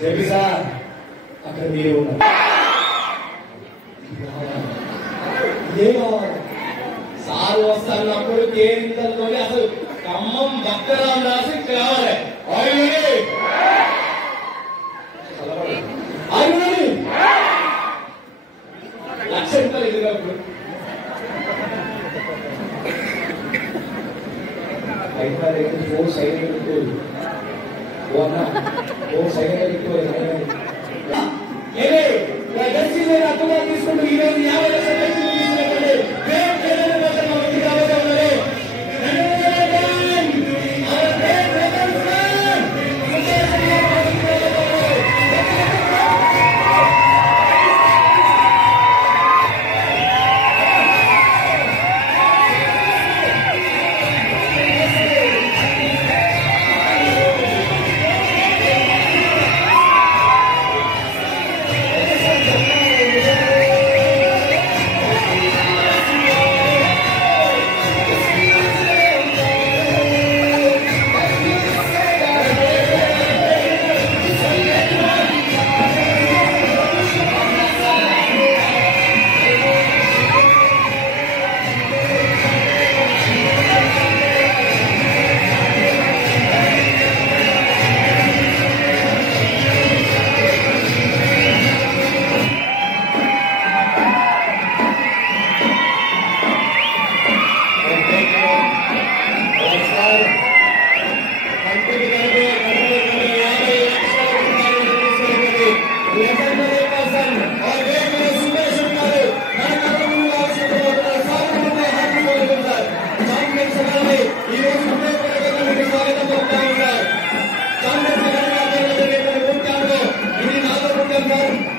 JP sir అక్కడ మీరు ఉన్నారు. ఇదే కావాలి సార్ వస్తున్నప్పుడు కేంద్రంతో అసలు ఖమ్మం భక్తరాం రాసి కావాలి. ₹1,00,000 ఎదురు హైదరాబాద్ 4 సైకిల్ తీసుకుంటూ ఈ రోజు 50 లక్షల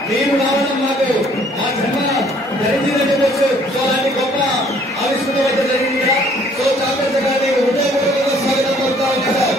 మీరు రావడం మాకు మా జన్మ ధరించిందని చెప్పొచ్చు. సో అలాంటి గొప్ప ఆవిష్కరణ అయితే జరిగింది కదా. సో చాకర్త గారిని హృదయపూర్వకంగా స్వాగతం పలుకుతా ఉన్నారు.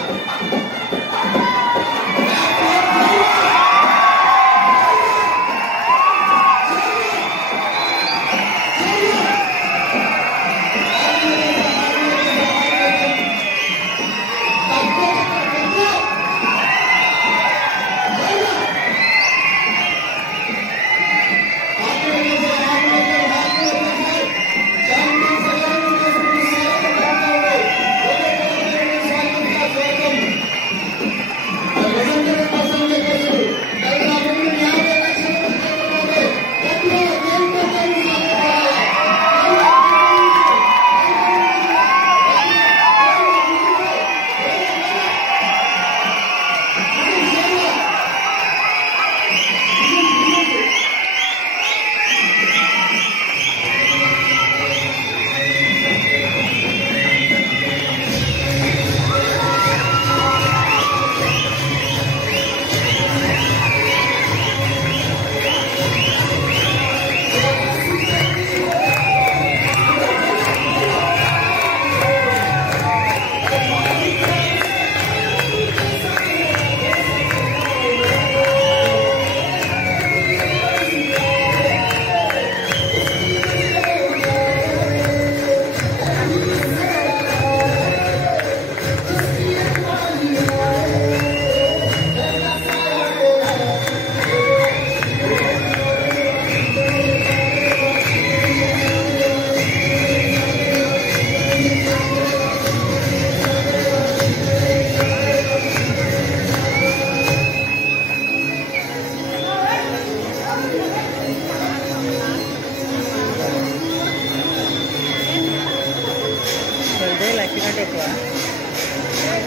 లక్ష కంటే ఎక్కువ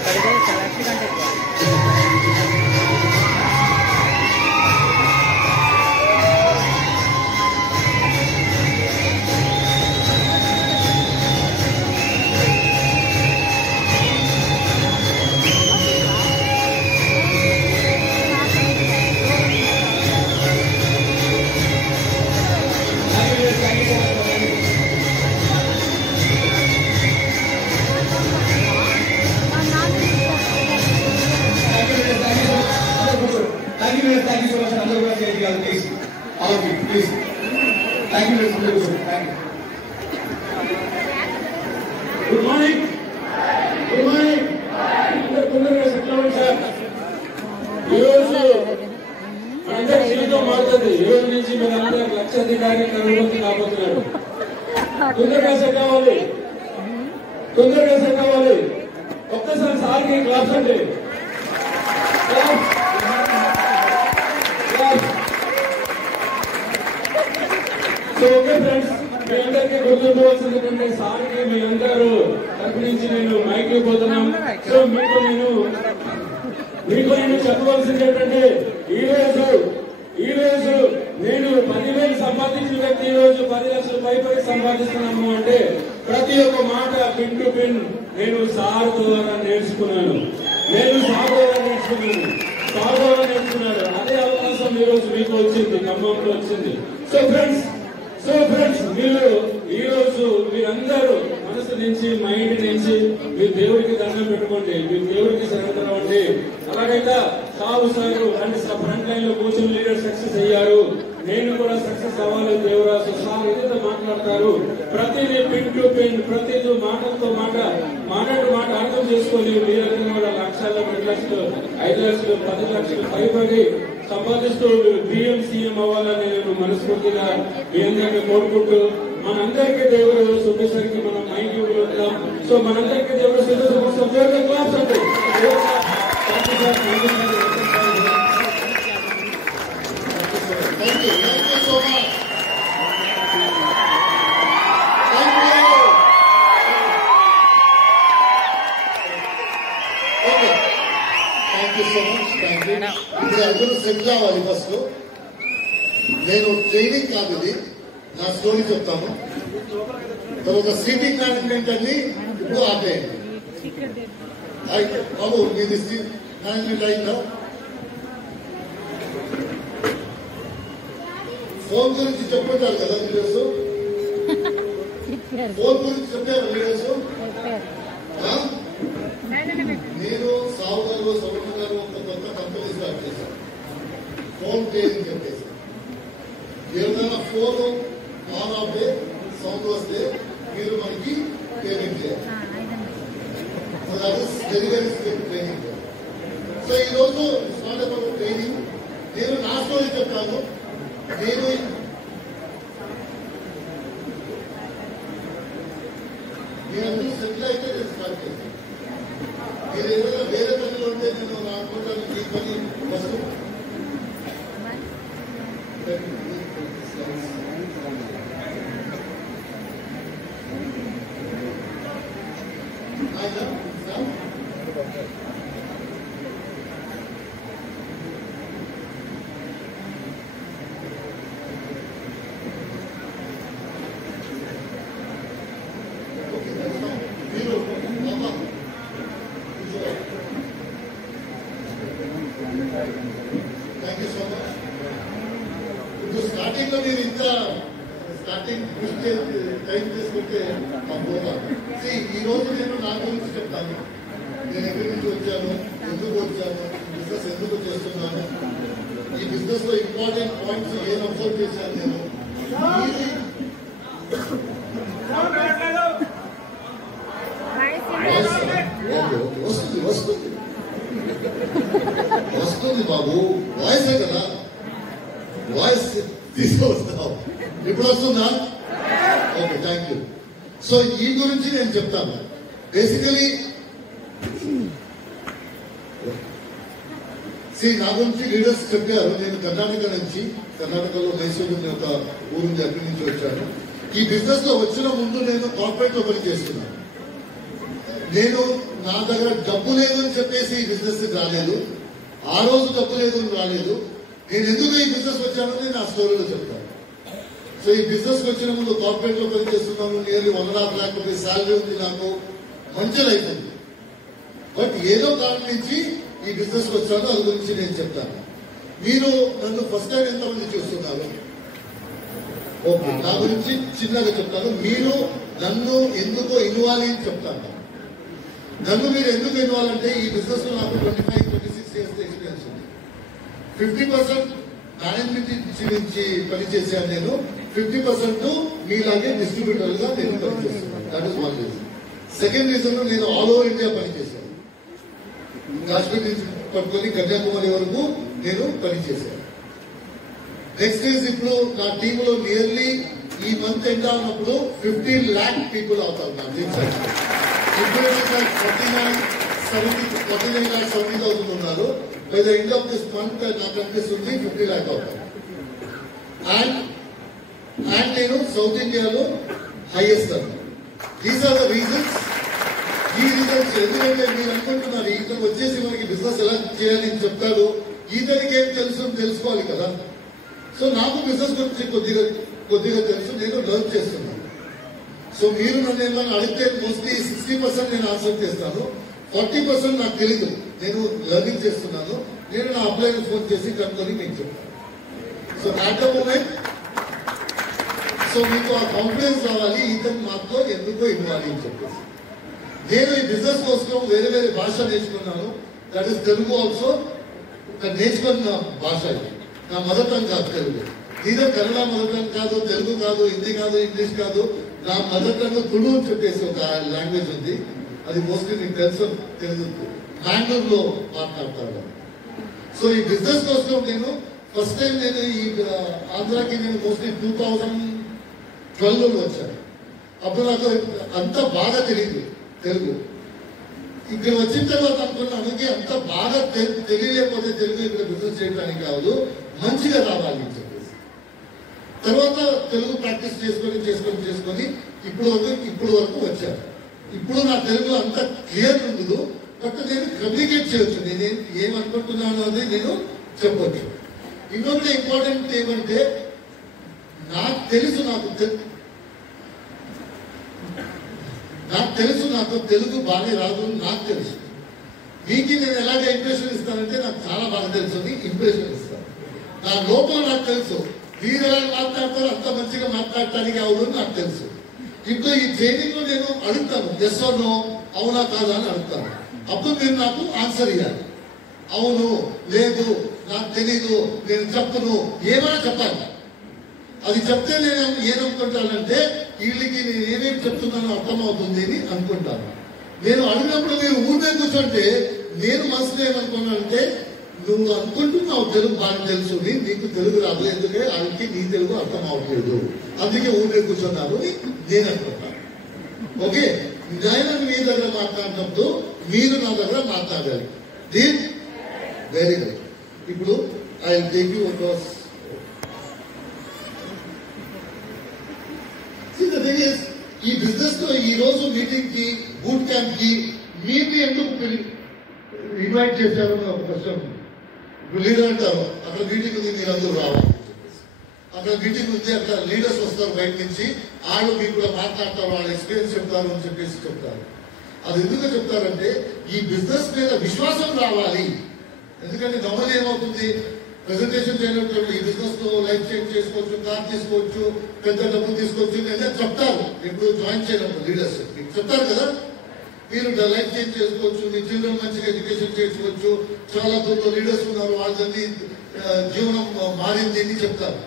10 లక్ష కంటే ఎక్కువ. Thank you so much. Another one, please. All of you, please. Thank you, Mr. Thank you. Good morning. Good morning. Good morning, sir. అందరూ లక్షాధికారి కరోడుపతి కాబోతున్నాడు. తొందరగా సెట్ అవ్వాలి, తొందరగా సెట్ అవ్వాలి. ఒక్కసారి సార్కి క్లాస్ అండి. సో ఓకే ఫ్రెండ్స్, మీ అందరికీ గుర్తుండవలసింది ఏంటంటే సార్కి మీ అందరూ తరపు నుంచి నేను మైక్ ఇవ్వబోతున్నాం. సో మీకు నేను చెప్పవలసింది ఏంటంటే ఈ రోజు నేను 10,000 సంపాదించిన వ్యక్తి ఈ రోజు 10 లక్షల పైపై సంపాదిస్తున్నాము అంటే ప్రతి ఒక్క మాట పిన్ టు పిన్ నేను సార్ ద్వారా నేర్చుకున్నాను. అదే అవకాశం ఈ రోజు మీకు వచ్చింది, ఖమ్మంలో వచ్చింది. సో ఫ్రెండ్స్ మీరు ఈ రోజు మీరందరూ మనసు నుంచి మైండ్ నుంచి మీ దేవుడికి దండం పెట్టుకోండి, మీ దేవుడికి సరెండర్ అవ్వండి. అలాగైతే సాగు సారు అంటే ఫ్రంట్ లైన్ లో కూర్చొని లీడర్ సక్సెస్ అయ్యారు, నేను కూడా సక్సెస్ అవ్వాలి దేవరాజు సార్ ఏదైతే మాట్లాడతారు ప్రతిదీ పిన్ టు పిన్, ప్రతిదీ మాటలతో మాట అర్థం చేసుకొని మీరు కూడా లక్షల్లో 2 లక్షలు 5 లక్షలు 10 లక్షలు పైపడి సంపాదిస్తూ బిఎం సీఎం అవ్వాలని నేను మనస్ఫూర్తిగా మీ అందరికీ కోరుకుంటూ మనందరికీ దేవుడు చూపేసరికి మనం మైండ్ ఉంటాం. సో మనందరికీ దేవుడు క్లాస్ అంటే ఇప్పుడు అందరూ సెటిల్ అవ్వాలి. ఫస్ట్ నేను ట్రైనింగ్ కాదు, ఇది నా స్టోరీ చెప్తాను. తర్వాత సీటింగ్ మేనేజ్మెంట్ అన్ని ఇప్పుడు ఆపేయండి. బాబు మీది మేనేజ్మెంట్ అయిందా? ఫోన్ గురించి చెప్పుకుంటారు కదా లీడర్స్, ఫోన్ గురించి చెప్పారు లీడర్స్. నేను సాగు సౌరణ గారు ఒక కొత్త కంపెనీ స్టార్ట్ చేశాను, ఫోన్ ట్రైనింగ్ చెప్పేసి. ఏదైనా ఫోన్ ఆన్ ఆఫే సౌండ్ వస్తే మీరు మనకి పేమెంట్ చేయాలి. Very very strict training. So ఈ రోజు స్టార్ట్ అవ్వ ట్రైనింగ్ నేను నా స్టోరీ చెప్తాను. నేనందరూ సెటిల్ అయితే నేను స్టార్ట్ చేశాను. మీరు ఏదైనా వేరే పనిలో ఉంటే నేను నా అనుకుంటాను ఈ పని వస్తు స్టార్టింగ్ లో మీరు ఇంత స్టార్టింగ్ టైం తీసుకుంటే ఈ రోజు నేను నా గురించి చెప్తాను. నేను ఎక్కడి నుంచి వచ్చాను, ఎందుకు వచ్చాను, బిజినెస్ ఎందుకు చేస్తున్నాను, ఈ బిజినెస్ లో ఇంపార్టెంట్ పాయింట్స్ ఏం అబ్జర్వ్ చేశాను నేను. వస్తుంది బాబు, వాయిసే కదా, వాయిస్ తీసుకొస్తావు. ఇప్పుడు వస్తుందా? Okay, thank you. సో ఈ గురించి నేను చెప్తాను. బేసికలీ నా గురించి లీడర్స్ చెప్పారు. నేను కర్ణాటకలో మైసూరు ఒక ఊరు అక్కడి నుంచి వచ్చాను. ఈ బిజినెస్ లో వచ్చిన ముందు నేను కార్పొరేట్ లో పని చేస్తున్నాను. నేను నా దగ్గర డబ్బు లేదు అని చెప్పేసి ఈ బిజినెస్ రాలేదు. ఆ రోజు డబ్బు లేదు అని రాలేదు. నేను ఎందుకు ఈ బిజినెస్ వచ్చానని నా స్టోరీలో చెప్తాను. సో ఈ బిజినెస్ వచ్చిన ముందు కార్పొరేట్ లో పని చేస్తున్నాను. నియర్లీ 1.5 lakh రూపీస్ శాలరీ ఉంది నాకు, మంచి లైఫ్ ఉంది. బట్ ఏదో కారణం నుంచి ఈ బిజినెస్ వచ్చాను, అది గురించి నేను చెప్తాను. మీరు నన్ను ఫస్ట్ టైం ఎంతమంది చూస్తున్నారు? ఓకే, నా గురించి చిన్నగా చెప్తాను. మీరు నన్ను ఎందుకో ఇన్వాల్వ్ అని చెప్తాను. నన్ను మీరు ఎందుకు ఇన్వాల్వ్ అంటే ఈ బిజినెస్ లో నాకు 25-26 years ఎక్స్పీరియన్స్ ఉంది. 50% మేనేజ్మెంట్ నుంచి పనిచేశాను నేను, 50% మీలాగే డిస్ట్రిబ్యూటర్ గా నేను పనిచేస్తున్నాను. That is one reason. Second reason, నేను ఆల్ ఓవర్ ఇండియా పనిచేశాను. కాశ్మీర్ నుంచి పట్టుకొని కన్యాకుమారి వరకు నేను పనిచేశాను. నెక్స్ట్ ఈజ్ ఇప్పుడు నా టీంలో నియర్లీ ఈ మంత్ ఎండ్ అవునప్పుడు 15 lakh పీపుల్ అవుతారు నా టీమ్ సైడ్. ఇప్పుడు 49,70,000 ఉన్నారు. By the end of this month నాకు అనిపిస్తుంది 50 lakh అవుతారు. అండ్ నేను సౌత్ ఇండియాలో హైయెస్ట్ అన్న. These are the reasons. ఈ రీజన్స్ ఎందుకంటే మీరు అనుకుంటున్నారు ఇతను వచ్చేసి మనకి బిజినెస్ ఎలా చేయాలి అని చెప్తాడు, ఇతనికి ఏం తెలుసు తెలుసుకోవాలి కదా. సో నాకు బిజినెస్ గురించి కొద్దిగా తెలుసు, నేను లర్న్ చేస్తున్నాను. సో మీరు నన్ను ఏమైనా అడిగితే మోస్ట్లీ 60% నేను ఆన్సర్ చేస్తాను, 40% నాకు తెలీదు, నేను లర్నింగ్ చేస్తున్నాను. నేను నా అప్లైన్ ఫోన్ చేసి కనుక్కొని మీకు చెప్తాను. So at the moment so మీకు ఆ కాన్ఫిడెన్స్ రావాలి, ఇతను మాతో ఎందుకో ఇవ్వాలి అని చెప్పేసి. నేను ఈ బిజినెస్ కోసం వేరే వేరే భాష నేర్చుకున్నాను. That is Telugu also. నేర్చుకున్న భాష ఇది, నా మదర్ టంగ్ కాదు తెలుగు. ఇదే కన్నడ మదర్ టంగ్ కాదు, తెలుగు కాదు, హిందీ కాదు, ఇంగ్లీష్ కాదు. నా మదర్ టంగ్ తుళు అని చెప్పేసి ఒక లాంగ్వేజ్ ఉంది. అది మోస్ట్లీ మీకు తెలుసు, మ్యాంగ్లూర్లో మాట్లాడతాను. సో ఈ బిజినెస్ కోసం నేను ఫస్ట్ టైం నేను ఈ ఆంధ్రాకి నేను మోస్ట్లీ 2012లో వచ్చాను. అప్పుడు నాకు అంత బాగా తెలియదు తెలుగు. ఇక్కడ వచ్చిన తర్వాత అనుకున్నాను అంత బాగా తెలియలేకపోతే తెలుగు ఇక్కడ బిజినెస్ చేయడానికి కాదు, మంచిగా రావాలి అని చెప్పేసి. తర్వాత తెలుగు ప్రాక్టీస్ చేసుకొని ఇప్పుడు వరకు వచ్చాను. ఇప్పుడు నా తెలుగు అంత క్లియర్ ఉండదు, బట్ నేను కమ్యూనికేట్ చేయొచ్చు, నేను ఏమనుకుంటున్నాను అని నేను చెప్పొచ్చు. ఇంకొకటి ఇంపార్టెంట్ ఏమంటే నాకు తెలుసు నాకు తెలుగు బాగా రాదు, నాకు తెలుసు. మీకు నేను ఎలాగ ఇంప్రెషన్ ఇస్తానంటే నాకు చాలా బాగా తెలుసు అని ఇంప్రెషన్ ఇస్తాను. నా లోపల నాకు తెలుసు, మీరు ఎలా మాట్లాడతారో అంత మంచిగా మాట్లాడటానికి అవును నాకు తెలుసు. ఇప్పుడు ఈ ట్రైనింగ్ లో నేను అడుగుతాను, ఎస్ ఆర్ నో, అవునా కాదా అని అడుగుతాను. అప్పుడు మీరు నాకు ఆన్సర్ ఇవ్వాలి. అవును, లేదు, నాకు తెలీదు, నేను చెప్పను, ఏమైనా చెప్పాలి. అది చెప్తే నేను ఏమనుకుంటానంటే వీళ్ళకి నేను ఏమేమి చెప్తున్నానో అర్థమవుతుంది అని అనుకుంటాను. నేను అడిగినప్పుడు మీరు ఊరినే కూర్చుంటే నేను మనసులో ఏమనుకున్నానంటే నువ్వు అనుకుంటున్నావు తెలుగు బాగా తెలుసు, నీకు తెలుగు రాదు, ఎందుకంటే వాళ్ళకి నీ తెలుగు అర్థం అవ్వట్లేదు, అందుకే ఊరినే కూర్చున్నారు అని నేను అనుకుంటాను. ఓకే, నేను మీ దగ్గర మాట్లాడినప్పుడు మీరు నా దగ్గర మాట్లాడాలి. Very good. ఇప్పుడు I will take you across. ఈ బిజినెస్ లో ఈ రోజు మీటింగ్ కి, బూట్ క్యాంప్ కి మీరు ఎందుకు ఇన్వైట్ చేశారు ఒక క్వశ్చన్. ఇప్పుడు లీడర్ అంటారు, అక్కడ మీటింగ్ ఉంది, మీరు అందరూ రావాలి. అక్కడ మీటింగ్ ఉంది, అక్కడ లీడర్స్ వస్తారు బయట నుంచి, వాళ్ళు మీరు కూడా మాట్లాడతారు, వాళ్ళ ఎక్స్పీరియన్స్ చెప్తారు అని చెప్పేసి చెప్తారు. అది ఎందుకు చెప్తారంటే ఈ బిజినెస్ మీద విశ్వాసం రావాలి. ఎందుకంటే గమనం ఏమవుతుంది, ప్రెజెంటేషన్ చేయనప్పుడు ఈ బిజినెస్ లో లైఫ్ చేంజ్ చేసుకోవచ్చు, కార్ తీసుకోవచ్చు, పెద్ద డబ్బు తీసుకోవచ్చు లేదా చెప్తారు. ఎప్పుడు జాయిన్ చేయనప్పుడు లీడర్స్ మీకు చెప్తారు కదా, మీరు లైఫ్ చేంజ్ చేసుకోవచ్చు, మీ చిల్డ్రన్ మంచిగా ఎడ్యుకేషన్ చేసుకోవచ్చు, చాలా దూరంలో లీడర్స్ ఉన్నారు, వాళ్ళని జీవనం మారింది అని చెప్తారు.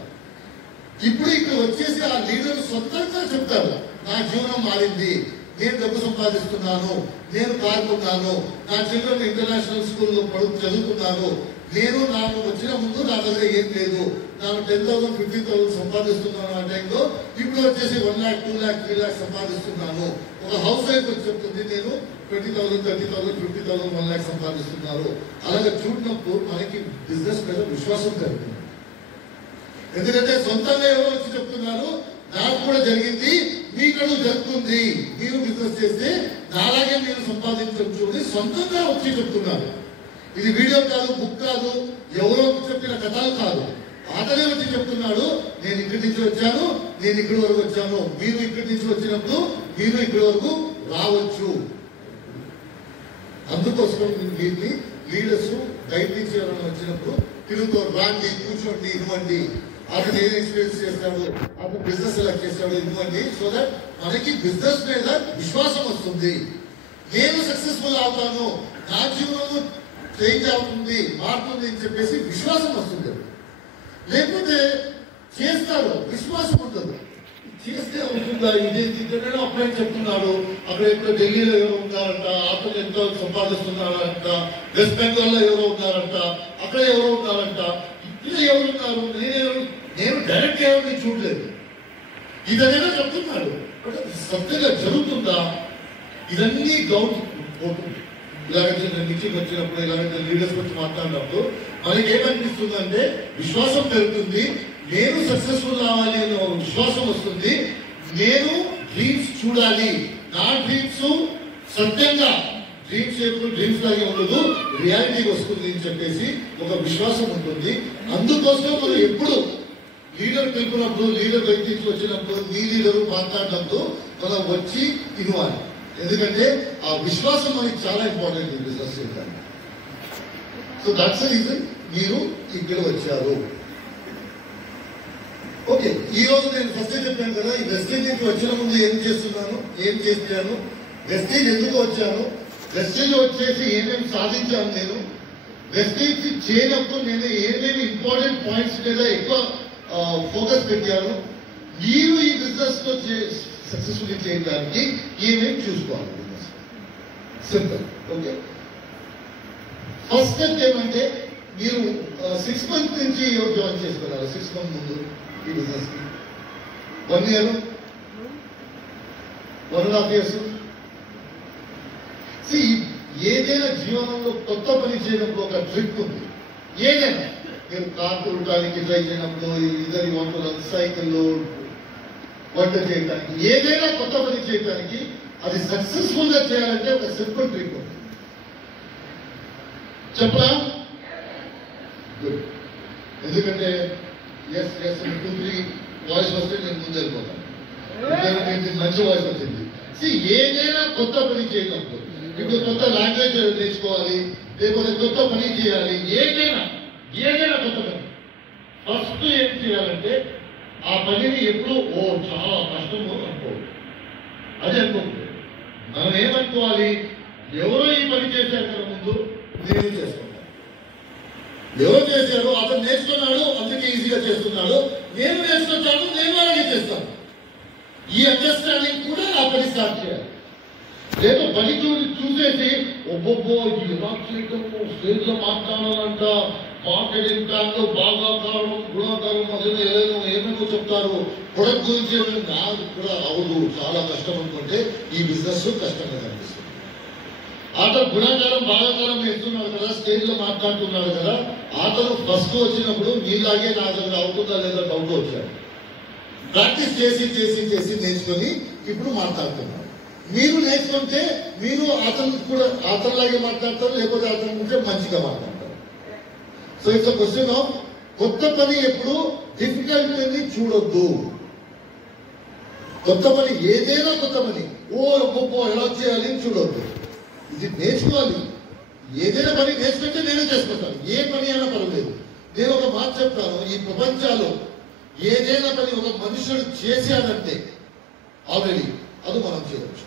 ఇప్పుడు ఇక్కడ వచ్చేసి ఆ లీడర్ సొంతంగా చెప్తారు, నా జీవనం మారింది, నేను డబ్బు సంపాదిస్తున్నాను, నేను పాల్గొన్నాను, నా చిల్డ్రన్ ఇంటర్నేషనల్ స్కూల్లో చదువుతున్నాను, నేను నాకు వచ్చిన ముందు నా దగ్గర ఏం లేదు, నాకు 10,000 15,000 సంపాదిస్తున్నాను ఆ టైంలో, ఇప్పుడు వచ్చేసి 1 lakh 2 lakh 3 lakh సంపాదిస్తున్నాను. ఒక హౌస్ వైఫ్ వచ్చి చెప్తుంది నేను 20,000 30,000 50,000 1 lakh సంపాదిస్తున్నారు. అలాగే చూడనప్పుడు మనకి బిజినెస్ మీద విశ్వాసం కలుగుతుంది. ఎందుకంటే సొంతంగా ఎవరో వచ్చి చెప్తున్నారు, నాకు కూడా జరిగింది, మీకడు జరుగుతుంది, మీరు బిజినెస్ చేస్తే నాలాగే మీరు సంపాదించవచ్చు అని సొంతంగా వచ్చి చెప్తున్నారు. ఇది వీడియో కాదు, బుక్ కాదు, ఎవరో చెప్పిన కథలు కాదు, అతనే వచ్చి చెప్తున్నాడు, నేను ఇక్కడి నుంచి వచ్చాను, నేను ఇక్కడి వరకు వచ్చాను, మీరు ఇక్కడి నుంచి వచ్చినప్పుడు మీరు ఇక్కడి వరకు రావచ్చు. అందుకోసం వీరిని లీడర్స్ గైడ్ చేయాలని వచ్చినప్పుడు తిరుగుతూ రాండి, కూర్చోండి, ఇవ్వండి, అతను ఏం ఎక్స్పీరియన్స్ చేస్తాడు, అతను బిజినెస్ ఎలా చేస్తాడు ఇవ్వండి. సో దట్ మనకి బిజినెస్ మీద విశ్వాసం వస్తుంది. నేను సక్సెస్ఫుల్ అవుతాను, నా జీవనము చేంజ్ అవుతుంది, మారుతుంది అని చెప్పేసి విశ్వాసం వస్తుంది. లేకపోతే చేస్తారు, విశ్వాసం ఉంటుంది. చేస్తే అవుతుందా, ఇదేనో అప్లై చెప్తున్నాడు, అక్కడ ఎక్కడ ఢిల్లీలో ఎవరో ఉన్నారంట, అక్కడ ఎంతో సంపాదిస్తున్నారంట, వెస్ట్ బెంగాల్లో ఎవరో ఉన్నారంట, అక్కడ ఎవరో ఉన్నారంట, ఇలా ఎవరున్నారు, నేను డైరెక్ట్ ఎవరిని చూడలేదు. ఇదనేనా చెప్తున్నాడు, బట్ అది సత్యంగా జరుగుతుందా? ఇదన్నీ డౌట్ పోతుంది. ఇలాగైతే మీటింగ్ వచ్చినప్పుడు, ఇలాగైతే లీడర్స్ వచ్చి మాట్లాడినప్పుడు మనకి ఏమనిపిస్తుందంటే విశ్వాసం పెరుగుతుంది. నేను సక్సెస్ఫుల్ అవ్వాలి అనే ఒక విశ్వాసం వస్తుంది. నేను డ్రీమ్స్ చూడాలి, నా డ్రీమ్స్ సత్యంగా, డ్రీమ్స్ ఎప్పుడు డ్రీమ్స్ లాగే ఉండదు, రియాలిటీకి వస్తుంది అని చెప్పేసి ఒక విశ్వాసం ఉంటుంది. అందుకోసం మనం ఎప్పుడు లీడర్ పిలుపునప్పుడు, లీడర్ బయటికి వచ్చినప్పుడు, మీ లీడరు మాట్లాడినప్పుడు మనం వచ్చి ఇవ్వాలి. ఎందుకంటే ఆ విశ్వాసం మనకి చాలా ఇంపార్టెంట్ బిజినెస్ చేయడానికి. సో దట్స్ ద రీజన్ మీరు ఇక్కడ వచ్చారు. ఓకే, ఈ రోజు నేను ఫస్ట్ చెప్పాను కదా, ఈ వెస్టేజ్ నుంచి వచ్చిన ముందు ఏం చేస్తున్నాను, ఏం చేశాను, వెస్టేజ్ ఎందుకు వచ్చాను, వెస్టేజ్ వచ్చేసి ఏమేమి సాధించాను, నేను వెస్టేజ్ చేయనప్పుడు నేను ఏమేమి ఇంపార్టెంట్ పాయింట్స్ మీద ఎక్కువ ఫోకస్ పెట్టాను, మీరు ఈ బిజినెస్ లో సక్సెస్ఫుల్ చేయడానికి ఏమేమి చూసుకోవాలి. Business simple. Okay, first step ఏమంటే మీరు 6 months నుంచి ఎవరు జాయిన్ చేసుకున్నారు, 6 months ముందు ఈ బిజినెస్ కి, 1 year, 1.5 years. ఏదైనా జీవనంలో కొత్త పని చేయడంలో ఒక ట్రిక్ ఉంది. ఏదైనా మీరు కార్ తోడటానికి ట్రై చేయడంలో, ఇద్దరి వంటలు, సైకిల్లో, వంట చేయడానికి, ఏదైనా కొత్త పని చేయడానికి అది సక్సెస్ఫుల్ గా చేయాలంటే ఒక సింపుల్ ట్రిక్ ఉంది. చెప్పరా? గుడ్. ఎందుకంటే ఎస్ 2-3 వాయిస్ వస్తే నేను ముందు వెళ్ళిపోతాను. మంచి వాయిస్ వచ్చింది. ఏదైనా కొత్త పని చేయనప్పుడు, ఇప్పుడు కొత్త లాంగ్వేజ్ నేర్చుకోవాలి, లేకపోతే కొత్త పని చేయాలి, ఏదైనా కొత్త పని, ఫస్ట్ ఏం చేయాలంటే ఆ పనిని ఎప్పుడు చాలా కష్టము అనుకోవాలి. అదే అనుకోండి. మనం ఏమనుకోవాలి, ఎవరో ఈ పని చేశారు కదా ముందు, నేను చేసుకుంటాను. ఎవరు చేశారు, అతను నేర్చుకున్నాడు, అందుకే ఈజీగా చేస్తున్నాడు, నేను నేర్చుకుంటాను, నేను అలాగే చేస్తాను. ఈ అండర్స్టాండింగ్ కూడా ఆ పని స్టార్ట్ చేయాలి. లేదు పని చూసేసి ఒబ్బొబ్బో ఇలా చేయటము, స్టేజ్ లో మాట్లాడాలంట, మార్కెటింగ్ ప్లాన్ లో బాగా కావడం, గుణాకారం అసలు ఏమేమో చెప్తారు, ప్రొడక్ట్ గురించి నాకు కూడా అవదు, చాలా కష్టం అనుకుంటే ఈ బిజినెస్ కష్టంగా కనిపిస్తుంది. అతను గుణాకారం బాగాకారం వేస్తున్నాడు కదా, స్టేజ్ లో మాట్లాడుతున్నాడు కదా, అతను ఫస్ట్ వచ్చినప్పుడు మీలాగే నా దగ్గర అవుతుందా లేదా డౌట్ వచ్చాడు. ప్రాక్టీస్ చేసి చేసి చేసి నేర్చుకొని ఇప్పుడు మాట్లాడుతున్నాడు. మీరు నేర్చుకుంటే మీరు అతను కూడా అతనిలాగే మాట్లాడతారు, లేకపోతే అతని ఉంటే మంచిగా మాట్లాడతారు. సో ఇట్స్ క్వశ్చన్ ఆఫ్ కొత్త పని ఎప్పుడు డిఫికల్టీ చూడొద్దు. కొత్త పని ఏదైనా కొత్త పని గొప్ప ఎలా చేయాలి అని చూడొద్దు. ఇది నేర్చుకోవాలి. ఏదైనా పని నేర్చుకుంటే నేనే చేసుకుంటాను, ఏ పని అయినా పర్వాలేదు. నేను ఒక మాట చెప్తాను, ఈ ప్రపంచాల్లో ఏదైనా పని ఒక మనుషుడు చేశాడంటే ఆల్రెడీ అది మనం చేయవచ్చు.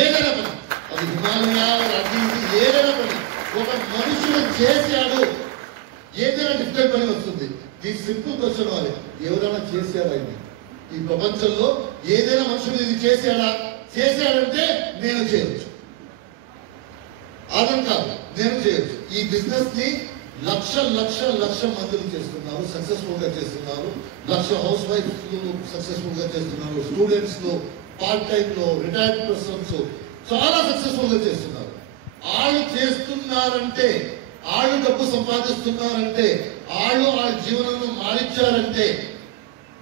ఏదైనా పని, అది హిమాలయాలు, అది ఏదైనా పని ఒక మనుషుడు చేశాడు, ఏదైనా డిఫరెంట్ పని వస్తుంది. ఈ సింపుల్ క్వశ్చన్ వాళ్ళు ఎవరైనా చేశారా? ఈ ప్రపంచంలో ఏదైనా మనుషుడు ఇది చేశాడంటే నేను చేయవచ్చు. అర్థం కాదు, నేను చేయొచ్చు. ఈ బిజినెస్ ని లక్ష మందిని చేస్తున్నారు, సక్సెస్ఫుల్ గా చేస్తున్నారు. 1,00,000 హౌస్ వైఫ్ సక్సెస్ఫుల్ గా చేస్తున్నారు, స్టూడెంట్స్ లో, పార్ట్ టైం లో, రిటైర్డ్ పర్సన్స్ చాలా సక్సెస్ఫుల్ గా చేస్తున్నారు. వాళ్ళు చేస్తున్నారంటే, వాళ్ళు డబ్బు సంపాదిస్తున్నారంటే, వాళ్ళు వాళ్ళ జీవనాన్ని మారించారంటే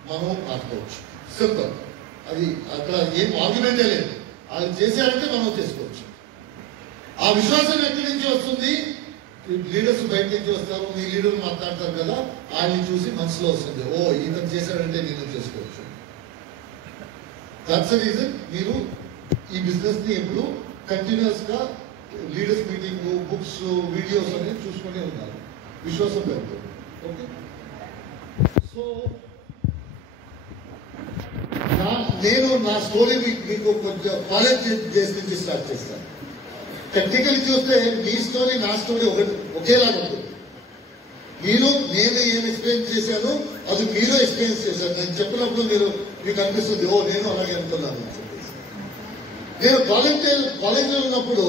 మనం ఆడుకోవచ్చు. సింపుల్. అది అక్కడ ఏం ఆర్గ్యుమెంటే లేదు. వాళ్ళు చేశారంటే మనం చేసుకోవచ్చు. ఆ విశ్వాసం ఎక్కడి నుంచి వస్తుంది? లీడర్స్ బయట నుంచి వస్తారు, మీ లీడర్ మాట్లాడతారు కదా, ఆయన్ని చూసి మనసులో వస్తుంది, ఇతను చేశాడంటే నేను చేసుకోవచ్చు. దట్స్ ద రీజన్ మీరు ఈ బిజినెస్ ని ఎప్పుడు కంటిన్యూస్ గా లీడర్స్ మీటింగ్, బుక్స్, వీడియోస్ అనేది చూసుకునే ఉన్నారు. విశ్వాసం పెరుగుతుంది. ఓకే, సో నేను నా స్టోరీ మీకు కొంచెం కాలేజ్ డేస్ నుంచి స్టార్ట్ చేస్తాను. టెక్నికల్ చూస్తే మీ స్టోరీ నా స్టోరీ ఒకేలాగా ఉంటుంది. నేను ఏం ఎక్స్పీరియన్స్ చేశాను అది మీరు ఎక్స్పీరియన్స్ చేశాను. నేను చెప్పినప్పుడు మీకు అనిపిస్తుంది, నేను అలాగే అనుకున్నాను అని చెప్పేసి. నేను కాలేజీలో ఉన్నప్పుడు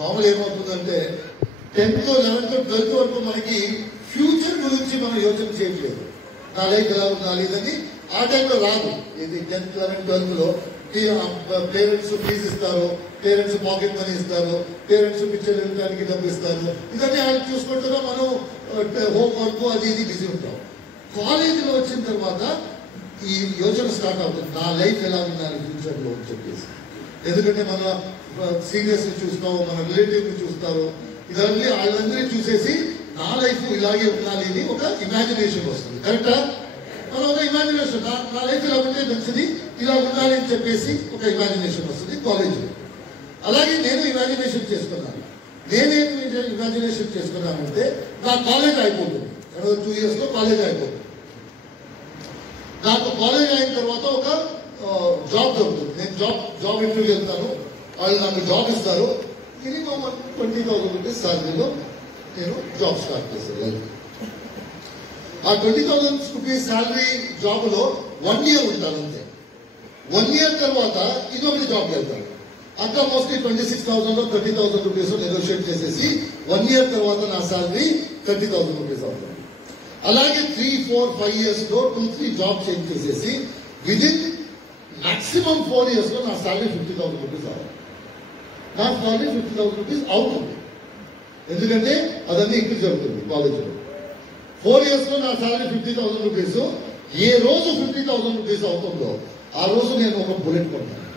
మామూలు ఏమవుతుందంటే 10th, 11th, 12th వరకు మనకి ఫ్యూచర్ గురించి మనం యోచన చేయట్లేదు. నా లైఫ్ ఎలా ఉండాలి ఇదని ఆ టైంలో రాదు. ఇది 10th, 11th, 12th లో పేరెంట్స్ ఫీజు ఇస్తారు, పేరెంట్స్ పాకెట్ మనీ ఇస్తారు, పేరెంట్స్ పిక్చర్ వెళ్ళడానికి డబ్బు ఇస్తారు. ఇదన్నీ ఆయన చూసుకుంటున్నా మనం హోమ్ వర్క్ అది ఇది బిజీ ఉంటాం. కాలేజీలో వచ్చిన తర్వాత ఈ యోచన స్టార్ట్ అవుతుంది, నా లైఫ్ ఎలా ఉండాలి ఫ్యూచర్ లో అని చెప్పేసి. ఎందుకంటే మన సీనియర్స్ ని చూస్తాం, మన రిలేటివ్ ని చూస్తారు, ఇదన్నీ వాళ్ళందరినీ చూసేసి నా లైఫ్ ఇలాగే ఉండాలి అని ఒక ఇమాజినేషన్ వస్తుంది. కరెక్టా? మనం ఒక ఇమాజినేషన్, నా లైఫ్ ఇలా ఉంటే మంచిది, ఇలా ఉండాలి అని చెప్పేసి ఒక ఇమాజినేషన్ వస్తుంది కాలేజీలో. అలాగే నేను ఇమాజినేషన్ చేసుకున్నాను. నేనేం ఇమాజినేషన్ చేసుకున్నానంటే నా కాలేజ్ అయిపోతుంది, 2 years లో కాలేజ్ అయిపోతుంది. నాకు కాలేజ్ అయిన తర్వాత ఒక జాబ్ దొరుకుతుంది. నేను జాబ్ ఇంటర్వ్యూ వెళ్తాను, వాళ్ళు నాకు జాబ్ ఇస్తారు. మినిమం 20,000 రూపీస్ సాలరీలో నేను జాబ్ స్టార్ట్ చేస్తాను లైఫ్. ఆ 20,000 రూపీస్ సాలరీ జాబ్ లో 1 year ఉంటాను అంతే. 1 year తర్వాత ఇంకొకటి జాబ్ వెళ్తాను. అక్కడ మోస్ట్లీ 26,000 లో 30,000 రూపీస్ నెగోషియేట్ చేసేసి 1 year తర్వాత నా సాలరీ 30,000 రూపీస్ అవుతుంది. అలాగే 3, 4, 5 years లో 2-3 జాబ్ చేంజ్ చేసేసి విదిన్ మాక్సిమం 4 years లో నా సాలరీ 50,000 రూపీస్ అవుతుంది. నా సాలరీ 50,000 రూపీస్ అవుతుంది. ఎందుకంటే అదన్నీ ఇక్కడ జరుగుతుంది కాలేజీలో. 4 years లో నా సాలరీ 50,000 రూపీస్. ఏ రోజు 50,000 రూపీస్ అవుతుందో ఆ రోజు నేను ఒక బుల్లెట్ కొన్నాను.